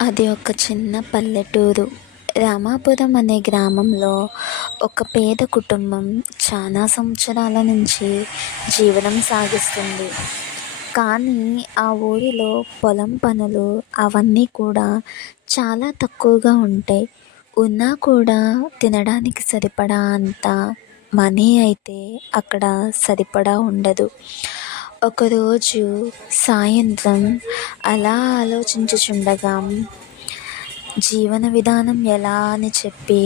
అది ఒక చిన్న పల్లెటూరు. రామాపురం అనే గ్రామంలో ఒక పేద కుటుంబం చాలా సంవత్సరాల నుంచి జీవనం సాగిస్తుంది. కానీ ఆ ఊరిలో పొలం పనులు అవన్నీ కూడా చాలా తక్కువగా ఉంటాయి. ఉన్నా కూడా తినడానికి సరిపడా అంత మనీ అయితే అక్కడ సరిపడా ఉండదు. ఒకరోజు సాయంత్రం అలా ఆలోచించుచుండగా జీవన విధానం ఎలా అని చెప్పి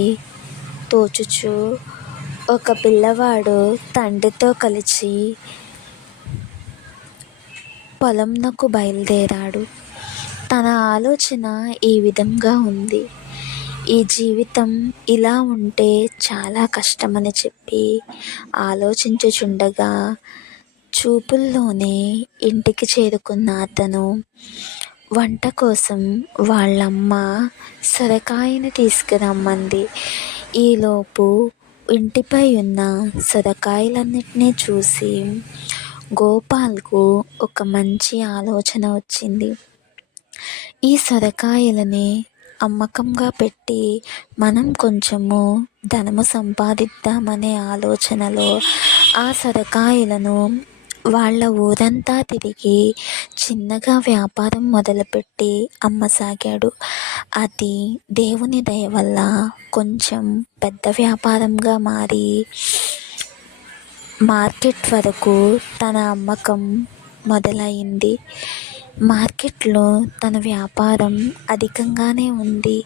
తోచుచు ఒక పిల్లవాడు తండ్రితో కలిసి పొలంనకు బయలుదేరాడు. తన ఆలోచన ఈ విధంగా ఉంది. ఈ జీవితం ఇలా ఉంటే చాలా కష్టమని చెప్పి ఆలోచించుచుండగా చూపుల్లోనే ఇంటికి చేరుకున్న అతను వంట కోసం వాళ్ళమ్మ సొరకాయని తీసుకురమ్మంది. ఈలోపు ఇంటిపై ఉన్న సొరకాయలన్నిటినీ చూసి గోపాల్కు ఒక మంచి ఆలోచన వచ్చింది. ఈ సొరకాయలని అమ్మకంగా పెట్టి మనం కొంచెము ధనము సంపాదిద్దామనే ఆలోచనలో ఆ సొరకాయలను వాళ్ళ ఊరంతా తిరిగి చిన్నగా వ్యాపారం మొదలుపెట్టి అమ్మసాగాడు. అది దేవుని దయ వల్ల కొంచెం పెద్ద వ్యాపారంగా మారి మార్కెట్ వరకు తన అమ్మకం మొదలైంది. మార్కెట్లో తన వ్యాపారం అధికంగానే ఉంది.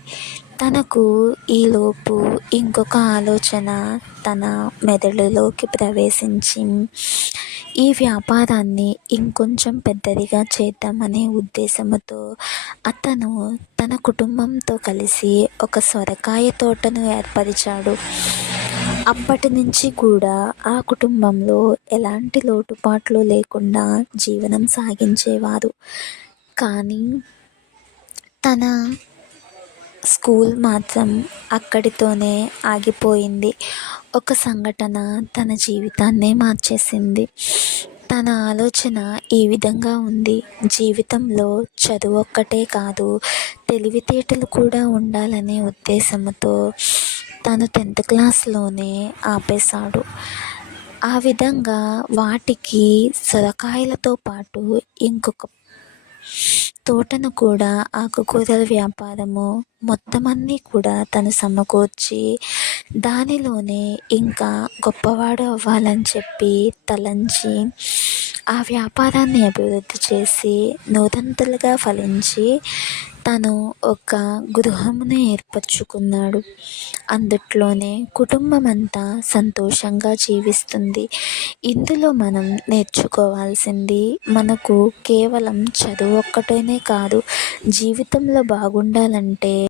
తనకు ఈలోపు ఇంకొక ఆలోచన తన మెదడులోకి ప్రవేశించి ఈ వ్యాపారాన్ని ఇంకొంచెం పెద్దదిగా చేద్దామనే ఉద్దేశంతో అతను తన కుటుంబంతో కలిసి ఒక సొరకాయ తోటను ఏర్పరిచాడు. అప్పటి నుంచి కూడా ఆ కుటుంబంలో ఎలాంటి లోటుపాట్లు లేకుండా జీవనం సాగించేవారు. కానీ తన స్కూల్ మాత్రం అక్కడితోనే ఆగిపోయింది. ఒక సంఘటన తన జీవితాన్నే మార్చేసింది. తన ఆలోచన ఈ విధంగా ఉంది. జీవితంలో చదువు ఒక్కటే కాదు, తెలివితేటలు కూడా ఉండాలనే ఉద్దేశంతో తను 10th క్లాస్లోనే ఆపేశాడు. ఆ విధంగా వాటికి సొరకాయలతో పాటు ఇంకొక తోటను కూడా ఆకుకూరల వ్యాపారము మొత్తం అన్నీ కూడా తను సమకూర్చి దానిలోనే ఇంకా గొప్పవాడు అవ్వాలని చెప్పి తలంచి ఆ వ్యాపారాన్ని అభివృద్ధి చేసి నూరంతలుగా ఫలించి తను ఒక గృహమును ఏర్పరచుకున్నాడు. అందుట్లోనే కుటుంబం అంతా సంతోషంగా జీవిస్తుంది. ఇందులో మనం నేర్చుకోవాల్సింది మనకు కేవలం చదువు ఒక్కటేనే కాదు, జీవితంలో బాగుండాలంటే